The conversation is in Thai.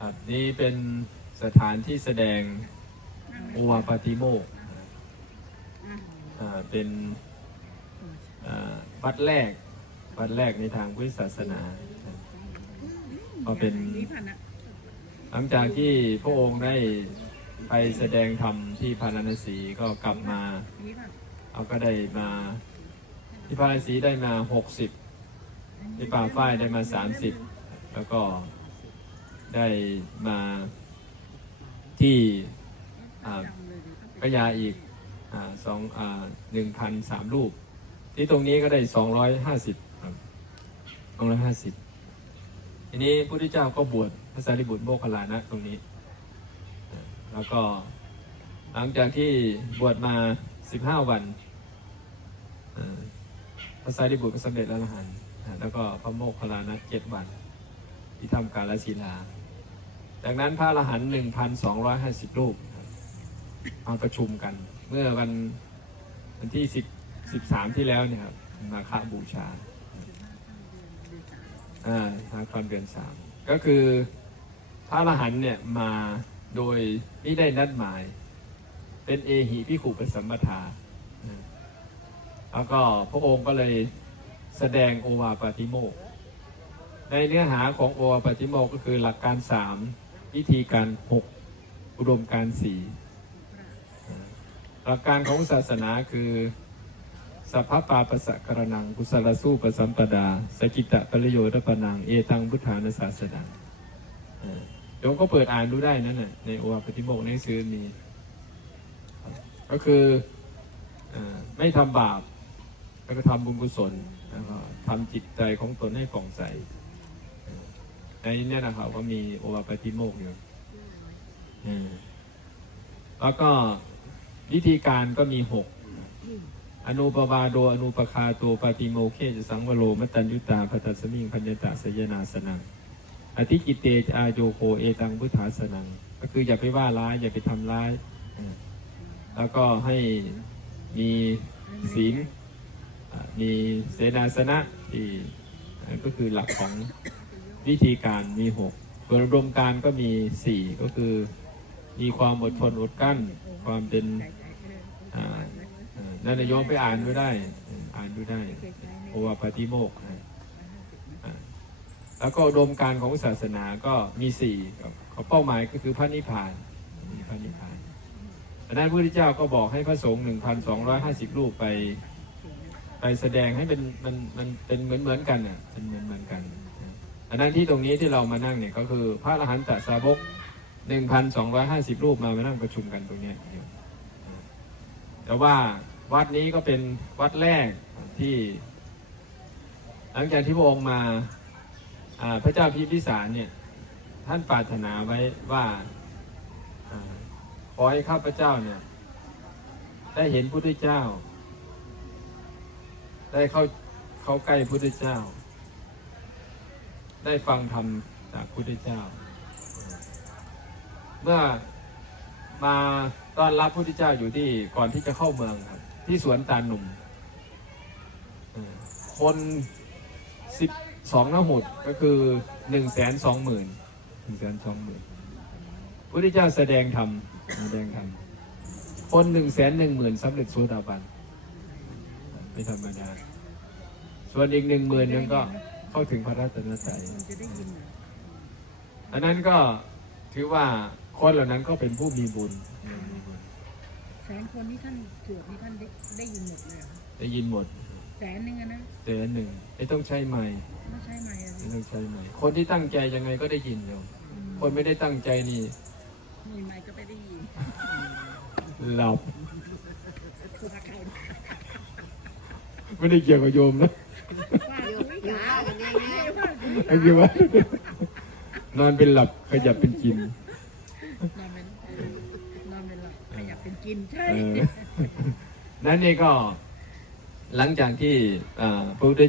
ครับนี่เป็นสถานที่แสดงโอวาปาติโมกข์อ่าเป็นอ่าวัดแรก วัดแรกในทางพุทธศาสนาก็เป็นหลังจากที่พระองค์ได้ไปแสดงธรรมที่พาราณสีก็กลับมาเอาก็ได้มาที่พาราณสีได้มา60ที่ป่าฝ้ายได้มา30แล้วก็ ได้มาที่อ่ากระยาอีกอสองหนึ่งพันสามรูป ที่ตรงนี้ก็ได้สองร้อยห้าสิบสองร้อยห้าสิบทีนี้พระพุทธเจ้าก็บวชพระสารีบุตรโมคคัลลานะตรงนี้ แล้วก็หลังจากที่บวชมาสิบห้าวันพระสารีบุตรก็สำเร็จแล้วนะหันแล้วก็พระโมคคัลลานะเจ็ดวัน ที่ทำการละศีลา จากนั้นพระอรหันต์หนึ่งพันสองร้อยห้าสิบรูปมาประชุมกัน เมื่อวันวันที่สิบสิบสามที่แล้วเนี่ยครับมาฆบูชาอ่าทางคอนเดือนสามก็คือพระอรหันต์เนี่ยมาโดยไม่ได้นัดหมาย เป็นเอหิพิขุปสัมปทาแล้วก็พระองค์ก็เลยแสดงโอวาปาติโมกในเนื้อหาของโอวาปาติโมกก็คือหลักการสาม วิธีการหกอุดมการสี่หลักการของศาสนาคือสัพพปาปะสะกรนังกุศลสู้ปะสัมปดา สกิตะปริโยตปนัง เอตังพุทธานาศาสนาโยมก็เปิดอ่านดูได้นั่นน่ะในโอวาปาติโมกในหนังสือมี ก็คืออไม่ทำบาปแล้วก็ทำบุญกุศลแล้วก็ทำจิตใจของตนให้ผ่องใส ในนี้นะครับก็มีโอวาปาติโมกอยู่อืมแล้วก็วิธีการก็มีหกอนุปบาโดอนุปคาโตปาติโมเคจะสังวโรมตัญยุตาพัตสมิงพัญญตาสยนาสนังอธิกิเตจอาโยโคเอตังพุทธาสนัง ก็คืออย่าไปว่าร้าย อย่าไปทำร้าย แล้วก็ให้มีศีลมีเสนาสนะที่ก็คือหลักของ วิธีการมีหกส่วนอุดมการก็มีสี่ก็คือ มีความอดทนอดกลั้น ความเป็นนั่นนะโยมไปอ่านดูได้ อ่านดูได้โอวาปาติโมกข์นะแล้วก็อุดมการของศาสนาก็มีสี่เป้าหมายก็คือพระนิพพานพระนิพพานดังนั้นพระพุทธเจ้าก็บอกให้พระสงฆ์หนึ่งพันสองร้อยห้าสิบรูปไป ไปแสดงให้เป็นมันมันเป็นเหมือนเหมือนกันอะเป็นเหมือนเหมือนกัน อันนั้นที่ตรงนี้ที่เรามานั่งเนี่ยก็คือ พระอรหันตสาวกหนึ่งพันสองร้อยห้าสิบรูปมามานั่งประชุมกันตรงนี้แต่ว่าวัดนี้ก็เป็นวัดแรกที่ หลังจากที่พระองค์มาพระเจ้าพิพิสารเนี่ยท่านปรารถนาไว้ว่าอขอให้ข้าพเจ้าเนี่ยได้เห็นพระพุทธเจ้า ได้เข้าเข้าใกล้พุทธเจ้า ได้ฟังธรรมจากพุทธเจ้า เมื่อมาต้อนรับพุทธเจ้าอยู่ที่ก่อนที่จะเข้าเมืองครับ ที่สวนตาลหนุ่ม คนสิบสองนหุดก็คือหนึ่งแสนสองหมื่นหนึ่งแสนสองหมื่นพุทธเจ้าแสดงธรรมแสดงธรรมคนหนึ่งแสนหนึ่งหมื่นสำเร็จโสดาบันไม่ธรรมดาส่วนอีกหนึ่งหมื่นยังก็ เข้าถึงพระรัตนตรัยอันนั้นก็ถือว่าคนเหล่านั้นก็เป็นผู้มีบุญ แสนคนนี่ท่านสวดนี่ท่านได้ได้ยินหมดเลยเหรอคะได้ยินหมดแสนหนึ่งอะนะแต่อันหนึ่งไม่ต้องใช้ไม้ไม่ใช่ไหมอะไม่ต้องใช้ไม้คนที่ตั้งใจยังไงก็ได้ยินโยมคนไม่ได้ตั้งใจนี่มีไมค์ก็ไม่ได้ยินหลับคือใครไม่ได้เกี่ยวกับโยมนะ ว่าอยู่ไม่กล้าว่าอยู่ไม่ ก็คือว่านอนเป็นหลับขยับเป็นกิน นอนเป็นนอนเป็นหลับขยับเป็นกินใช่ เออ นั่นนี่ก็หลังจากที่อ่าพระพุทธ